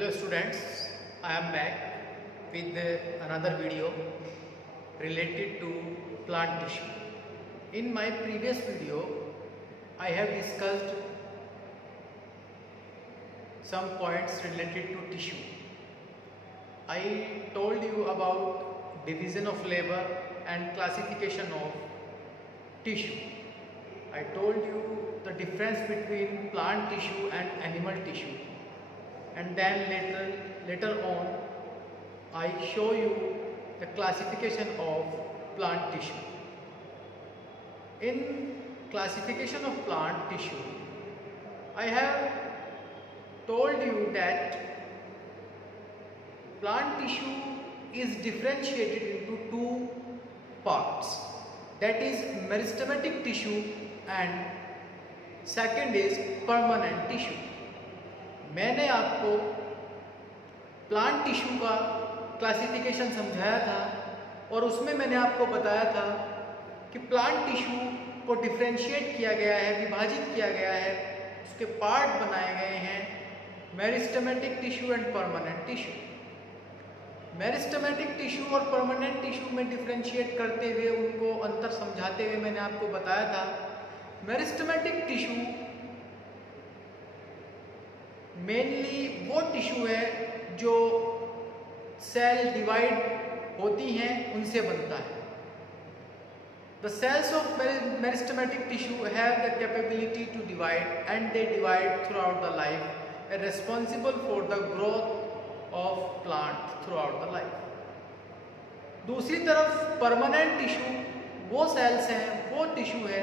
Hello students, I am back with another video related to plant tissue. In my previous video, I have discussed some points related to tissue. I told you about division of labor and classification of tissue. I told you the difference between plant tissue and animal tissue. And then later on I show you the classification of plant tissue. In classification of plant tissue, I have told you that plant tissue is differentiated into two parts, that is meristematic tissue and second is permanent tissue. मैंने आपको plant tissue का classification समझाया था और उसमें मैंने आपको बताया था कि प्लांट टिश्यू को डिफरेंशिएट किया गया है, विभाजित किया गया है, उसके पार्ट बनाए गए हैं meristematic tissue and permanent tissue. Meristematic tissue और परमानेंट टिश्यू में डिफरेंशिएट करते हुए उनको अंतर समझाते हुए मैंने आपको बताया था मेरिस्टेमेटिक टिश्यू मेनली वो टिश्यू है जो सेल डिवाइड होती हैं उनसे बनता है। The cells of meristematic tissue have the capability to divide and they divide throughout the life and responsible for the growth of plant throughout the life. दूसरी तरफ परमानेंट टिश्यू वो सेल्स हैं, वो टिश्यू है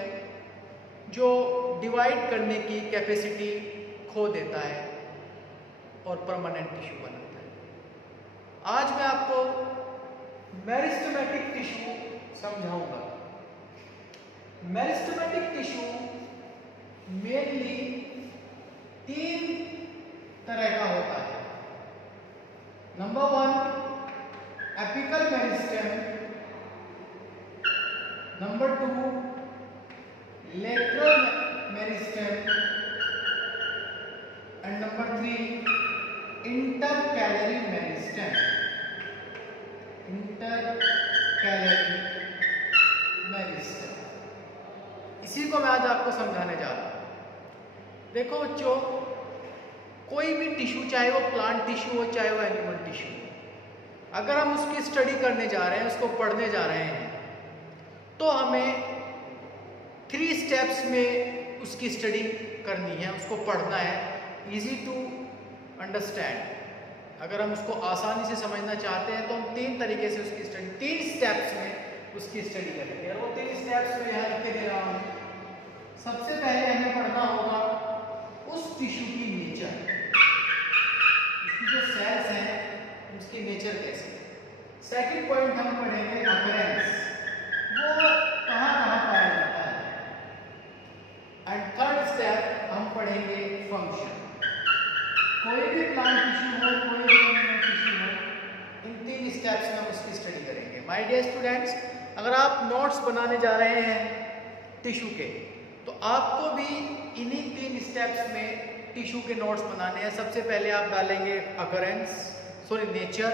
जो डिवाइड करने की capacity खो देता है और परमानेंट टिश्यू बनाता है। आज मैं आपको मेरिस्टेमेटिक टिश्यू समझाऊंगा। मेरिस्टेमेटिक टिश्यू मेनली तीन तरह का होता है। Number one apical meristem, number two lateral meristem and number three intercalary meristem. Intercalary meristem इसी को मैं आज आपको समझाने जा रहा हूं। देखो बच्चों, कोई भी टिश्यू, चाहे वो प्लांट टिश्यू हो चाहे वो एनिमल टिश्यू, अगर हम उसकी स्टडी करने जा रहे हैं, उसको पढ़ने जा रहे हैं, तो हमें 3 स्टेप्स में उसकी स्टडी करनी है, उसको पढ़ना है। Easy to understand. अगर हम उसको आसानी से समझना चाहते हैं तो हम 3 तरीके से उसकी स्टडी, 3 स्टेप्स में उसकी स्टडी करेंगे और वो 3 स्टेप्स में यहाँ लिख के दे रहा हूँ। सबसे पहले हमें पढ़ना होगा उस टिश्यू की नेचर, इसकी जो सेल्स हैं उसकी नेचर कैसी है। सेकंड पॉइंट हम पढ़ेंगे अकरेंस, वो कहाँ कहाँ पाया जाता है। एंड थर्ड स्टेप हम पढ़ेंगे फंक्शन। कोई भी प्लांट टिश्यू हो, कोई भी एनिमल टिश्यू हो, इन 3 स्टेप्स में हम उसकी स्टडी करेंगे। माय डियर स्टूडेंट्स, अगर आप नोट्स बनाने जा रहे हैं टिश्यू के, तो आपको भी इन्हीं 3 स्टेप्स में टिश्यू के नोट्स बनाने हैं। सबसे पहले आप डालेंगे नेचर,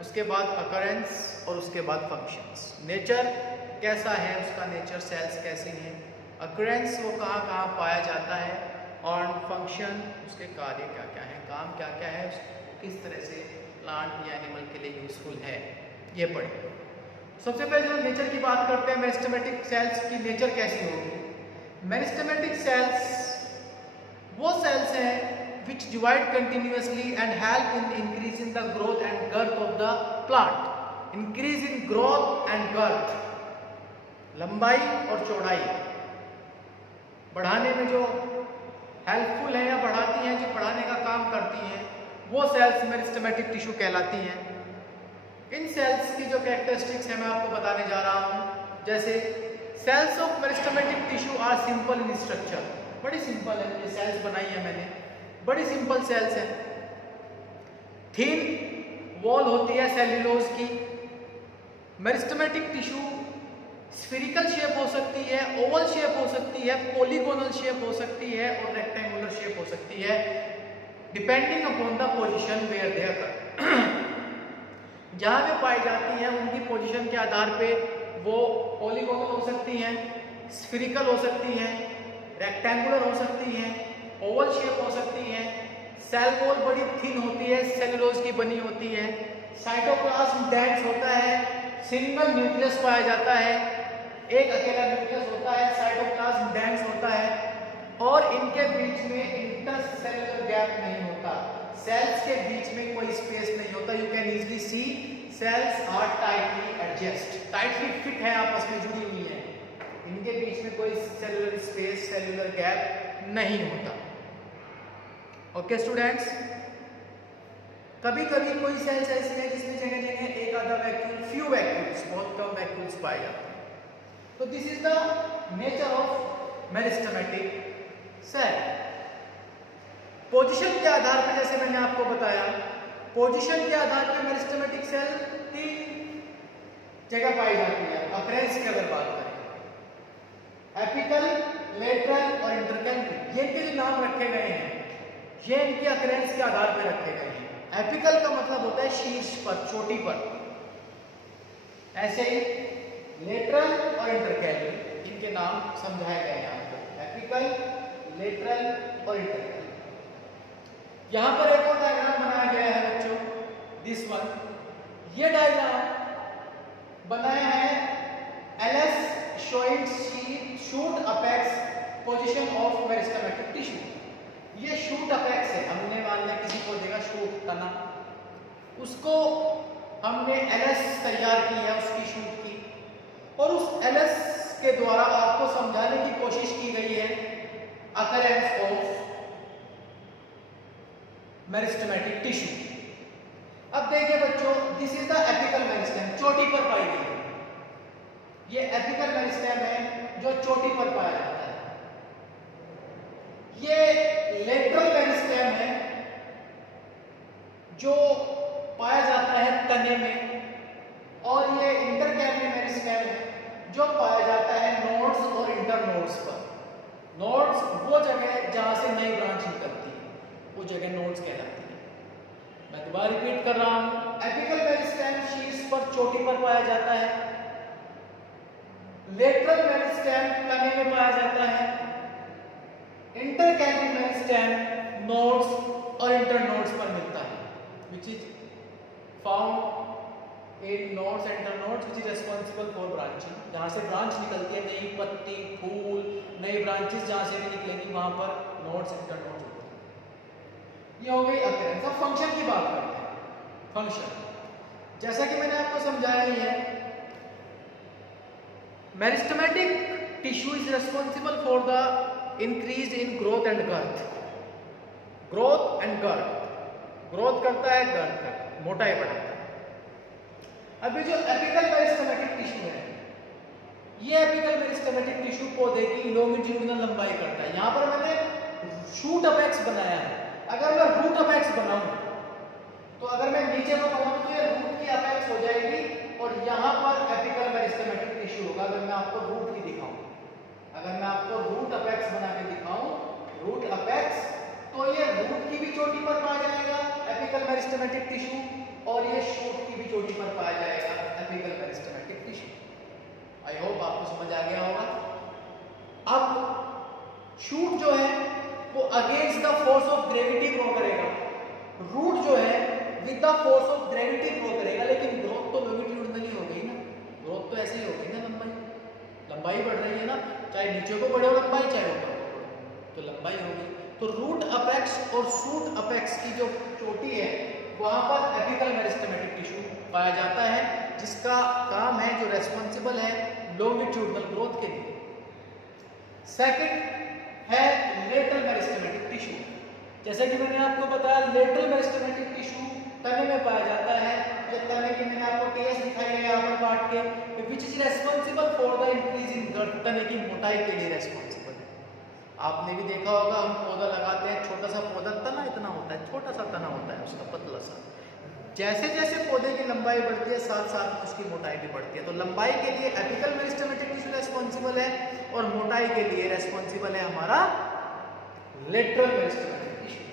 उसके बाद अकरेंस और उसके बाद फंक्शंस। नेचर कैसा है, उसका नेचर, सेल्स कैसी हैं, अकरेंस वो कहाँ कहाँ पाया जाता है, और फंक्शन उसके कार्य क्या क्या है, काम क्या क्या है, किस तरह से प्लांट या एनिमल के लिए यूजफुल है, ये पढ़ें। सबसे पहले जब नेचर की बात करते हैं, मेरिस्टेमेटिक सेल्स की नेचर कैसी होगी। मेरिस्टेमेटिक सेल्स वो सेल्स हैं which divide continuously and help in increasing the growth and girth of the plant. Increase in growth and girth, लंबाई और चौड़ाई बढ़ाने में जो हेल्पफुल है या बढ़ाती हैं, जो बढ़ाने का काम करती हैं, वो सेल्स मेरिस्टेमेटिक टिश्यू कहलाती हैं। इन सेल्स की जो कैरेक्टरिस्टिक्स हैं मैं आपको बताने जा रहा हूँ। जैसे cells of meristematic tissue are simple in structure, बड़ी सिंपल है, ये सेल्स बनाई है मैंने, बड़ी सिंपल सेल्स हैं। थिन वॉल होती है सेल्यूलोज की। मेरिस्टेमेटिक टिश्यू स्फेरिकल शेप हो सकती है, ओवल शेप हो सकती है, पॉलीगोनल शेप हो सकती है और रेक्टेंगुलर शेप हो सकती है। Depending upon the position where they occur. जहाँ भी पाई जाती हैं उनकी पोजीशन के आधार पे वो पॉलीगोनल हो सकती हैं, स्फेरिकल हो सकती हैं, रेक्टेंगुलर हो सकती हैं, ओवल शेप हो सकती हैं। सेल वॉल बड़ी थिन होती है, सेलुलोज की बनी होती है। साइटोप्लाज्म डेंस होता है, सिंगल न्यूक्लियस पाया जाता है, एक अकेला न्यूक्लियस होता है, साइटोप्लाज्म डेंस होता है और इनके बीच में इंटरसेलुलर गैप नहीं होता। सेल्स के बीच में कोई स्पेस नहीं होता। You can easily see cells are tightly adjust, tightly fit है, आपस में जुड़ी हुई है। इनके बीच में कोई सेलुलर स्पेस, सेलुलर गैप नहीं होता। ओके स्टूडेंट्स, कभी कभी कोई सेल्स ऐसी है जिसमें जगह जगह एक आधा वैक्यूल, फ्यू वैक्यूल्स, बहुत कम वैक्यूल्स पाए जाते हैं। तो this is the nature of meristematic cell. Position के आधार पर, जैसे मैंने आपको बताया, पोजीशन के आधार पर मेरिस्टेमेटिक सेल 3 जगह पाई जाती है। अक्रेंस की अगर बात करें, एपिकल, लेटरल और इंटरकैलरी, ये इनके जो नाम रखे गए हैं ये इनकी अक्रेंस के आधार पर रखे गए हैं। एपिकल का मतलब होता है शीर्ष पर, चोटी पर। ऐसे ही लेटरल और इंटरकैलरी, इनके नाम समझाए गए हैं यहाँ पर, एपिकल, लेटरल और इंटरकैलरी। यहाँ पर एक और डायग्राम बनाया गया है बच्चों, दिस वन। ये डायग्राम बनाया है LS showing shoot apex position of meristematic tissue. ये शूट अपेक्स है, हमने मान लिया किसी को देगा शूट तना, उसको हमने एलएस तैयार की है उसकी शूट की, और उस एलएस के द्वारा आपको समझाने की कोशिश की गई है अकरेंस ऑफ मेरिस्टेमेटिक टिश्यू। अब देखिए बच्चों, this is the apical meristem, चोटी पर पाई गई है। ये एपिकल मेरिस्टेम है जो चोटी पर पाया जाता है। ये लेटरल मेरिस्टेम है जो पाया जाता है तने में, और ये इंटरकैलरी मेरिस्टेम है जो पाया जाता है नोड्स और इंटरनोड्स पर। नोड्स वो जगह जहां से नई ब्रांच निकलती है, वो जगह नोड्स कहलाती है। मैं दोबारा रिपीट कर रहा हूं, एपिकल मेरिस्टेम शीर्ष पर, चोटी पर पाया जाता है। लेटरल मेरिस्टेम तने में पाया जाता है। इंटरकैलरी मेरिस्टेम नोड्स और इंटरनोड्स पर मिलता है, which is found in nodes and internodes, which is responsible for branching। जहाँ से ब्रांच निकलती है, नई पत्ती, फूल, नई ब्रांचेस जहाँ से भी निकलेंगी वहाँ पर नोड्स इंटरनोड्स होते हैं। ये हो गई अकरेंस। अब फंक्शन की बात करते हैं। फंक्शन जैसा कि मैंने आपको समझाया ही है, meristematic tissue is responsible for the increase in growth and girth. Growth and girth, growth करता है, गर्थ करता है, मोटाई बढ़ाता है। अभी जो एपिकल मेरिस्टेमेटिक टिश्यू है, ये एपिकल मेरिस्टेमेटिक टिश्यू पौधे की लॉन्गिट्यूडिनल लंबाई करता है। यहाँ पर मैंने शूट अपेक्स बनाया है। अगर मैं रूट अपेक्स बनाऊं, तो अगर मैं नीचे को बनाऊं तो ये रूट की अपेक्स हो जाएगी, और यहाँ पर एपिकल मेरिस्टेमेटिक टिश्यू होगा। अगर मैं आपको रूट की दिखाऊं, अगर मैं आपको रूट अपेक्स बना के दिखाऊं, रूट अपेक्स, तो ये रूट की भी चोटी पर पाया जाएगा एपिकल मेरिस्टेमेटिक टिश्यू, और ये शूट की भी चोटी पर पाया जाएगा apical meristematic tissue. I hope आपको समझ आ गया होगा। अब शूट जो है वो against the force of gravity grow करेगा, रूट जो है with the force of gravity grow करेगा। लेकिन ग्रोथ तो लॉन्गिट्यूडिनली हो गई ना, ग्रोथ तो ऐसे ही हो गई ना, लंबाई बढ़ रही है ना, चाहे नीचे को बढ़े लंबाई, चाहे ऊपर को बढ़े, तो लंबाई होगी। तो रूट अपेक्स और शूट अपेक्स की जो चोटी है, वहां पर एपिकल मेरिस्टेमेटिक टिश्यू पाया जाता है, जिसका काम है, जो रेस्पॉन्सिबल है लॉन्गिट्यूडिनल ग्रोथ के लिए। सेकंड है लेटरल मेरिस्टेमेटिक टिश्यू। जैसे कि मैंने आपको बताया, लेटरल मेरिस्टेमेटिक टिश्यू तने में पाया जाता है। ये तने की मैंने आपको टेस दिखाई है यहाँ पर काट के, which is responsible for the increase in girth, तने की मोटाई के लिए रेस्पॉन्सिबल है। आपने भी देखा होगा, हम पौधा लगाते हैं, छोटा सा पौधा, तना इतना होता है, छोटा सा तना होता है उसका, पतला सा। जैसे जैसे पौधे की लंबाई बढ़ती है, साथ साथ में उसकी मोटाई भी बढ़ती है। तो लंबाई के लिए एपिकल मेरिस्टेमेटिक टिश्यू रेस्पॉन्सिबल है, और मोटाई के लिए रेस्पॉन्सिबल है हमारा लेटरल मेरिस्टेमेटिक टिश्यू।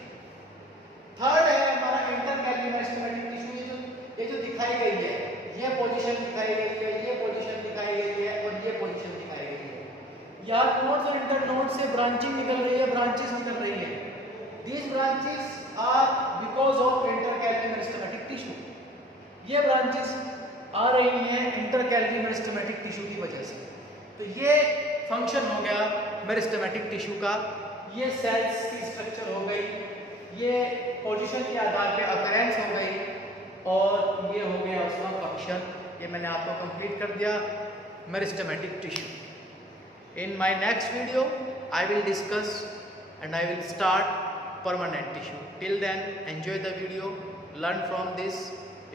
पोजीशन दिखाई गई है, ये पोजीशन दिखाई गई है और ये पोजीशन दिखाई गई है। यहाँ नोड्स और इंटर नोड से ब्रांचिंग निकल रही है, ब्रांचेस निकल रही है। These branches are because of intercalary meristematic tissue. ये ब्रांचेस आ रही हैं इंटरकैलरी मेरिस्टेमेटिक टिश्यू की वजह से। तो ये फंक्शन हो गया मेरिस्टेमेटिक टिश्यू का। ये सेल्स की स्ट्रक्चर हो गई, ये पोजीशन के आधार पे अकरेंस हो गई और ये हो गया उसका फंक्शन। ये मैंने आपको कंप्लीट कर दिया meristematic tissue. In my next video, I will discuss and I will start permanent tissue. Till then, enjoy the video, learn from this.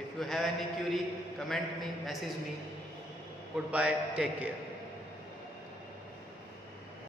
If you have any query, comment me, message me. Goodbye, take care.